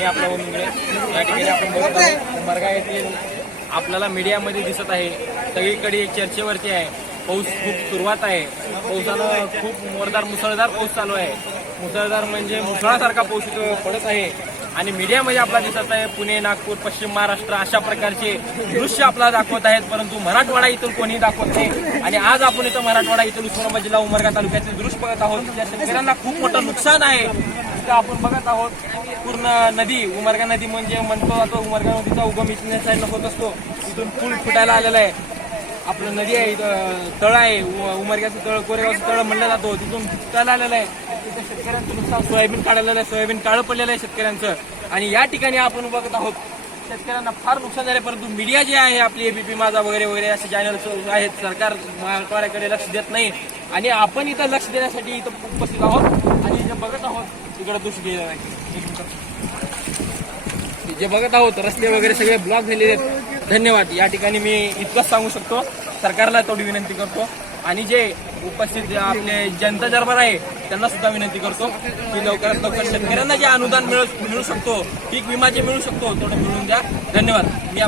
मी आपला मुंगळे या ठिकाणी आपण बघत आहोत उमरगा येथील आपल्याला मीडियामध्ये दिसत आहे, सगळीकडे चर्चेवरती आहे. पाऊस खूप सुरुवात आहे, पावसानं खूप मुसळधार पाऊस चालू आहे. मुसळधार म्हणजे मुसळासारखा पाऊस पडत आहे आणि मीडियामध्ये आपला दिसत आहे पुणे, नागपूर, पश्चिम महाराष्ट्र अशा प्रकारचे दृश्य आपल्याला दाखवत आहेत, परंतु मराठवाडा इथून कोणी दाखवत नाही. आणि आज आपण इथं मराठवाडा इथून उस्मानाबाद जिल्हा उमरगा तालुक्यातील दृश्य बघत आहोत. त्या शेतकऱ्यांना खूप मोठं नुकसान आहे. इथं आपण बघत आहोत पूर्ण नदी, उमरगा नदी म्हणजे म्हणतो जातो उमरगा नदीचा उगम इथून साईडला होत असतो. इथून पूल फुटायला आलेला आहे. आपलं नदी आहे, तळ आहे, उमरग्याचं तळ, कोरेगावचं तळ म्हणलं जातो, तिथून फुटायला आलेलं आहे. तिथं शेतकऱ्यांचं नुकसान, सोयाबीन काढलेलं आहे, सोयाबीन काळं पडलेलं आहे शेतकऱ्यांचं. आणि या ठिकाणी आपण बघत आहोत शेतकऱ्यांना फार नुकसान झाले, परंतु मीडिया जे आहे आपली एबीपी माझा वगैरे वगैरे असे चॅनल्स आहेत, सरकार मराठवाड्याकडे लक्ष देत नाही. आणि आपण इथं लक्ष देण्यासाठी इथं उपस्थित आहोत आणि जे बघत आहोत तिकडे दृश्य गेलेलं आहे. जे बघत आहोत रस्ते वगैरे सगळे ब्लॉक झालेले आहेत. धन्यवाद. या ठिकाणी मी इतकंच सांगू शकतो, सरकारला तेवढी विनंती करतो आणि जे उपस्थित आपले जनता दरबार आहे त्यांना सुद्धा विनंती करतो की लवकरात लवकर शेतकऱ्यांना जे अनुदान मिळू शकतो, पीक विमा जे मिळू शकतो तेवढं मिळवून द्या. धन्यवाद. मी